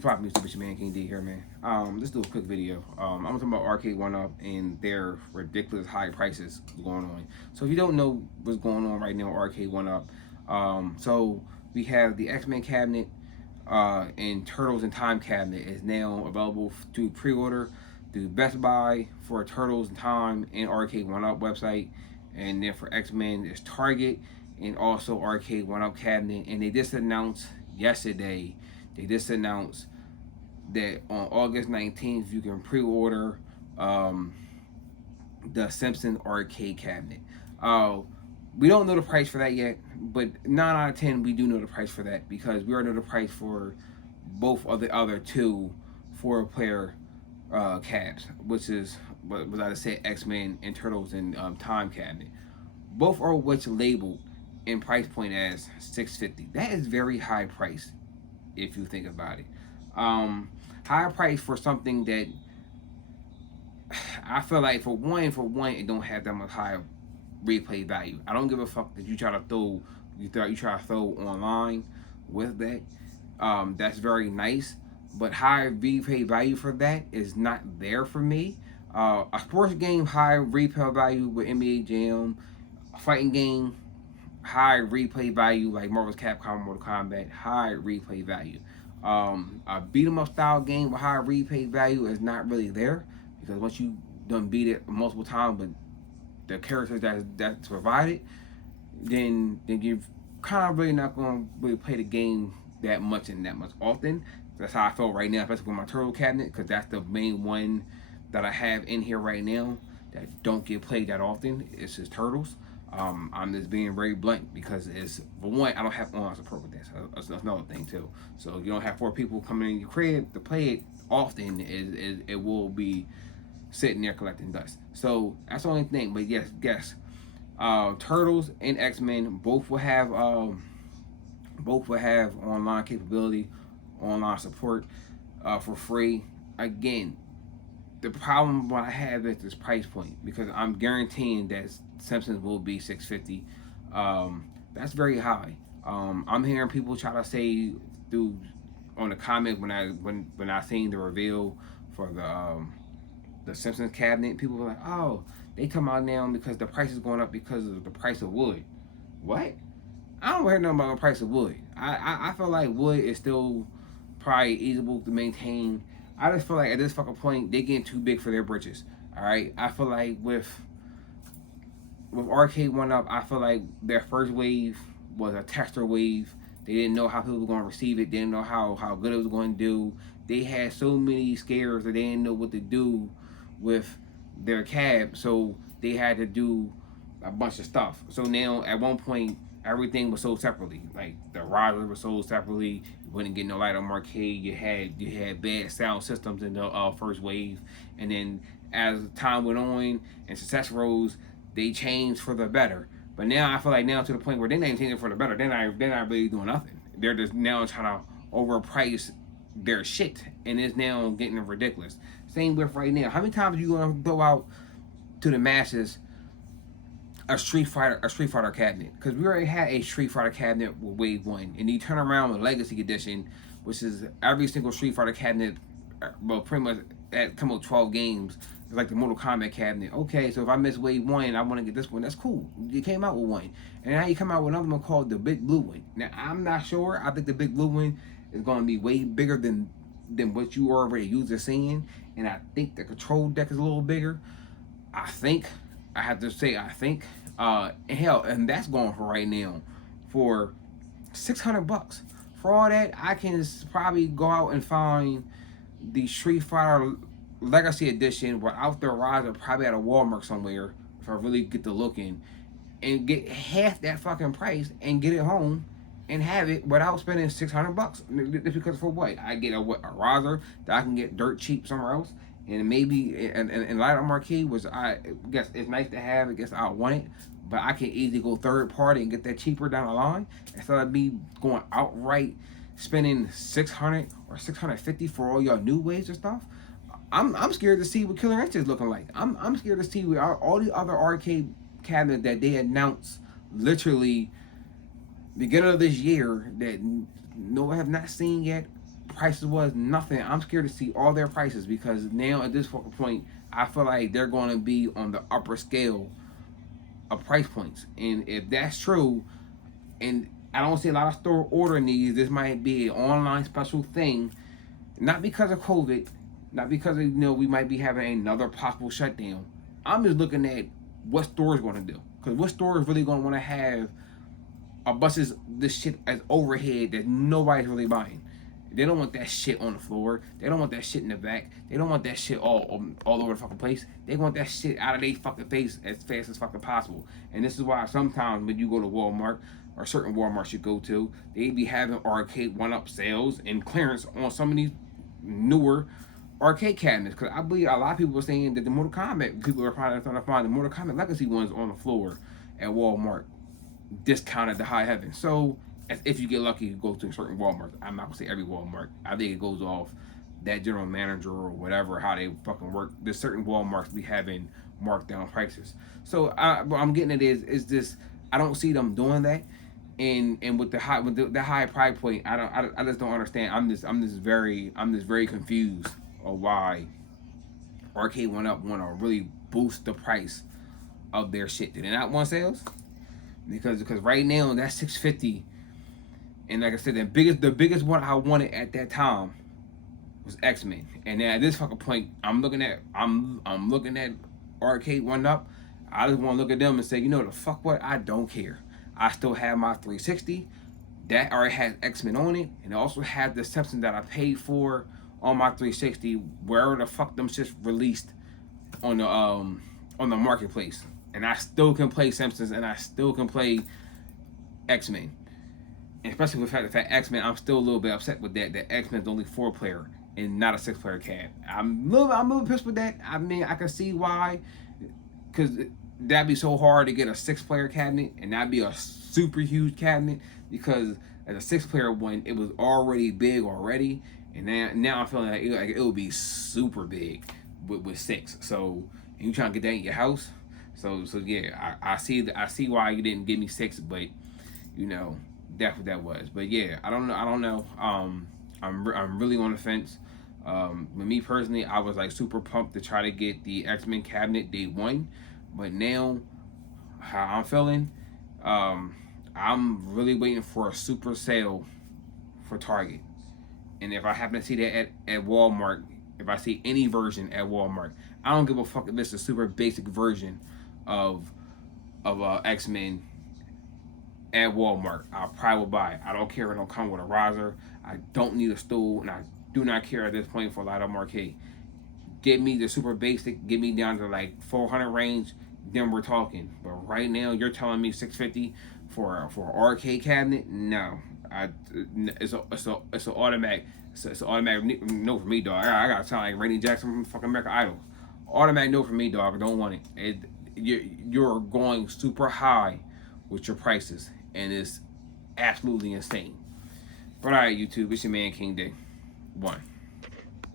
Probably Mr. Bishop Man King D here, man. Let's do a quick video. I'm talking about Arcade1up and their ridiculous high prices going on. So if you don't know what's going on right now, Arcade1up. So we have the X-Men cabinet and Turtles in Time cabinet is now available to pre-order through Best Buy for Turtles in Time and Arcade1up website, and then for X-Men is Target and also Arcade1up cabinet. And they just announced yesterday. They just announced that on August 19th you can pre-order the Simpsons arcade cabinet. We don't know the price for that yet, but 9 out of 10 we do know the price for that because we already know the price for both of the other two 4-player cabs, which is what was I say X-Men and Turtles in Time cabinet. Both are which labeled in price point as $650. That is very high price if you think about it. High price for something that I feel like for one, it don't have that much high replay value. I don't give a fuck that you try to throw online with that. That's very nice, but high replay value for that is not there for me. A sports game high replay value with NBA Jam, a fighting game high replay value like Marvel's Capcom Mortal Kombat, high replay value. A beat 'em up style game with high replay value is not really there because once you done beat it multiple times, but the characters that's provided, then you're kind of really not going to really play the game that much and that much often. That's how I feel right now, especially with my Turtle cabinet, because that's the main one that I have in here right now that don't get played that often. It's just Turtles. I'm just being very blunt because it's, for one, I don't have online support with this. That's another thing too. So you don't have 4 people coming in your crib to play it often. It will be sitting there collecting dust. So that's the only thing. But yes, Turtles and X-Men both will have online capability, online support for free. Again, the problem what I have is this price point because I'm guaranteeing that Simpsons will be $650. That's very high. I'm hearing people try to say through on the comment when I seen the reveal for the Simpsons cabinet, people were like, "Oh, they come out now because the price is going up because of the price of wood." What? I don't hear nothing about the price of wood. I feel like wood is still probably easable to maintain. I just feel like at this fucking point they getting too big for their britches. All right, I feel like with Arcade1up, I feel like their first wave was a tester wave. They didn't know how people were going to receive it. They didn't know how good it was going to do. They had so many scares that they didn't know what to do with their cab, so they had to do a bunch of stuff. So now at one point everything was sold separately. Like the riser was sold separately. You wouldn't get no light on arcade. You had bad sound systems in the first wave, and then as time went on and success rose, they changed for the better. But now I feel like now to the point where they're not even changing for the better. They're not really doing nothing. They're just now trying to overprice their shit, and it's now getting ridiculous. Same with right now. How many times are you gonna throw out to the masses a Street Fighter cabinet? Because we already had a Street Fighter cabinet with Wave 1, and you turn around with Legacy Edition, which is every single Street Fighter cabinet, well, pretty much at come with 12 games. It's like the Mortal Kombat cabinet. Okay, so if I miss Wave 1 and I want to get this one, that's cool. You came out with one, and now you come out with another one called the Big Blue one. Now I'm not sure. I think the Big Blue one is going to be way bigger than what you already used to seeing, and I think the control deck is a little bigger. I think I have to say hell, and that's going for right now for $600. For all that, I can probably go out and find the Street Fighter Legacy Edition without the riser, probably at a Walmart somewhere if I really get the looking, and get half that fucking price and get it home and have it without spending $600. Just because for what? I get a riser that I can get dirt cheap somewhere else, and maybe and light on arcade, which I guess it's nice to have. I guess I want it, but I can easily go third party and get that cheaper down the line instead of me going outright spending $600 or $650 for all your new waves and stuff. I'm scared to see what Killer Instinct is looking like. I'm scared to see what all the other arcade cabinets that they announced literally beginning of this year that no one have not seen yet, prices was? Nothing. I'm scared to see all their prices because now at this point, I feel like they're going to be on the upper scale of price points. And if that's true, and I don't see a lot of store ordering these, this might be an online special thing. Not because of COVID, not because of, we might be having another possible shutdown. I'm just looking at what stores going to do. Because what store is really going to want to have a bunch of this shit as overhead that nobody's really buying. They don't want that shit on the floor. They don't want that shit in the back. They don't want that shit all over the fucking place. They want that shit out of their fucking face as fast as fucking possible. And this is why sometimes when you go to Walmart or certain Walmarts you go to, they be having Arcade1up sales and clearance on some of these newer arcade cabinets. Because I believe a lot of people were saying that the Mortal Kombat, people are trying to find the Mortal Kombat Legacy ones on the floor at Walmart, discounted to high heaven. So if you get lucky, you go to a certain Walmart. I'm not gonna say every Walmart. I think it goes off that general manager or whatever, how they fucking work. There's certain Walmarts be having marked down prices. So what I'm getting at is this. I don't see them doing that, and with the high price point, I just don't understand. I'm just very confused of why Arcade1up want to really boost the price of their shit. Did they not want sales? Because right now that's $650. And like I said, the biggest one I wanted at that time was X-Men. And then at this fucking point, I'm looking at Arcade1up. I just want to look at them and say, the fuck what? I don't care. I still have my 360 that already has X-Men on it, and it also has the Simpsons that I paid for on my 360, wherever the fuck them shits released on the marketplace. And I still can play Simpsons, and I still can play X-Men. Especially with the fact X-Men, I'm still a little bit upset with that X-Men's only 4-player and not a 6-player cab. I'm a little pissed with that. I mean, I can see why, because that'd be so hard to get a 6-player cabinet, and that'd be a super huge cabinet, because as a 6-player one, it was already big already, and now I'm feeling like it would be super big with 6. So, and you trying to get that in your house, so yeah, I see why you didn't give me 6, but that's what that was. But yeah, I don't know. I'm really on the fence. With me personally, I was like super pumped to try to get the X-Men cabinet day one, but now how I'm feeling, I'm really waiting for a super sale for Target. And if I happen to see that at Walmart, if I see any version at Walmart, I don't give a fuck if it's a super basic version of X-Men at Walmart. I probably will buy it. I don't care if it don't come with a riser. I don't need a stool, and I do not care at this point for a lot of arcade. Get me the super basic, get me down to like 400 range, then we're talking. But right now, you're telling me 650 for an arcade cabinet? No, it's an automatic. It's an automatic no for me, dog. I gotta sound like Randy Jackson from fucking American Idol. Automatic no for me, dog. I don't want it. You're going super high with your prices, and it's absolutely insane. But alright, YouTube, it's your man King Day 1.